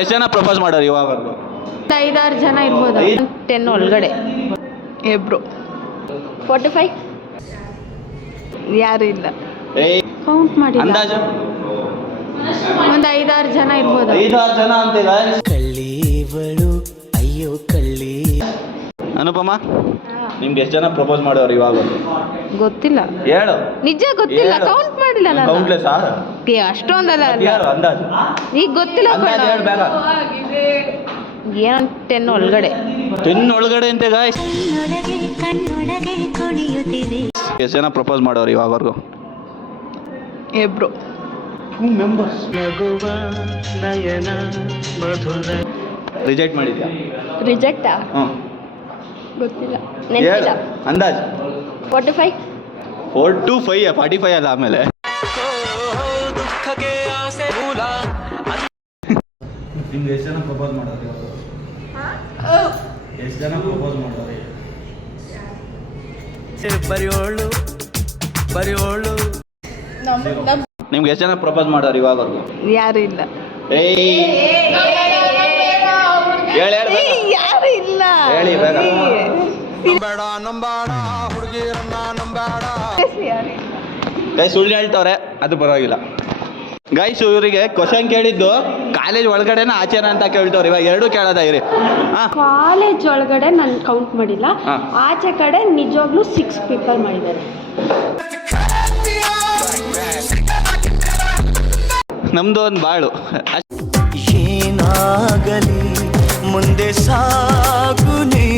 ಎಷ್ಟು ಜನ ಪ್ರಪೋಸ್ ಮಾಡೋರು ಇವಾಗವರೆಗೂ? 5-6 ಜನ ಇರ್ಬೋದು. 10 ಒಳಗಡೆ ಇಬ್ರು. 45 ಯಾರು ಇಲ್ಲ. ಕೌಂಟ್ ಮಾಡಿ. ಅಂದಾಜು ಒಂದು 5-6 ಜನ ಇರ್ಬೋದು. 5-6 ಜನ ಅಂತೀರ? ಕಳ್ಳೀವಳು ಅಯ್ಯೋ ಕಳ್ಳಿ. ಅನುಪಮ, ನಿಮ್ಗೆ ಎಷ್ಟು ಜನ ಪ್ರಪೋಸ್ ಮಾಡೋರು ಇವಾಗವರೆಗೂ? ಗೊತ್ತಿಲ್ಲ, ಹೇಳು. ನಿಜ ಗೊತ್ತಿಲ್ಲ, ಹೇಳು. ಕೌಂಟ್ ಮಾಡಿಲ್ಲ ನಾನು. ಕೌಂಟ್ಲೆಸ್ ಅಷ್ಟೊಂದಲ್ಲ ಯಾರು ಅಂದಾಜು? ಈಗ ಗೊತ್ತಿಲ್ಲ. ಅಂದಾಜು ಹೇಳು ಬೇಗ. ಏನೋ 10 ಒಳಗಡೆ. 10 ಒಳಗಡೆ ಅಂತೆ ಗಾಯ್ಸ್. ಎಷ್ಟು ಜನ ಪ್ರಪೋಸ್ ಮಾಡೋರು ಇವಾಗವರೆಗೂ? ಇಬ್ರು. ರಿಜೆಕ್ಟ್ ಮಾಡಿದ್ಯಾ? ರಿಜೆಕ್ಟಾ? ಹ್ಞೂ, ಗೊತ್ತಿಲ್ಲ, ಹೇಳು ನೆನಪಿಲ್ಲ. ಅಂದಾಜು. 45 4 to 5 45 ಅಲ್ಲ ಆಮೇಲೆ. ನಿಮ್ಗೆ ಎಷ್ಟು ಜನ ಪ್ರಪೋಸ್ ಮಾಡೋರು ಇವಾಗ? ಎಷ್ಟು ಜನ ಪ್ರಪೋಸ್ ಮಾಡೋರು? ಬರೆಯೋಳು ನಿಮ್ಗೆ ಎಷ್ಟು ಜನ ಪ್ರಪೋಸ್ ಮಾಡೋರು ಇವಾಗವರೆಗೂ? ಯಾರು ಇಲ್ಲ. ಹೇಳಿ ಯಾರು ಇಲ್ಲ. ಹೇಳಿ ಬೇಗ. ಗೈಸ್ ಸುಳ್ಳು ಹೇಳ್ತವ್ರೆ, ಅದು ಪರವಾಗಿಲ್ಲ. ಗೈಸ್ ಇವರಿಗೆ ಕ್ವಶನ್ ಕೇಳಿದ್ದು ಕಾಲೇಜ್ ಒಳಗಡೆನ ಆಚೆನ ಅಂತ ಕೇಳ್ತವ್ರೆ. ಇವಾಗ ಎರಡೂ ಕೇಳೋದ ಇರಿ. ಕಾಲೇಜ್ ಒಳಗಡೆ ನಾನು ಕೌಂಟ್ ಮಾಡಿಲ್ಲ. ಆಚೆ ಕಡೆ ನಿಜವಾಗ್ಲೂ 6 ಪೀಪಲ್ ಮಾಡಿದ್ದಾರೆ. ನಮ್ದು ಒಂದು ಬಾಳು. ಏನಾಗಲಿ ಮುಂದೆ ಸಾಗು ನೀ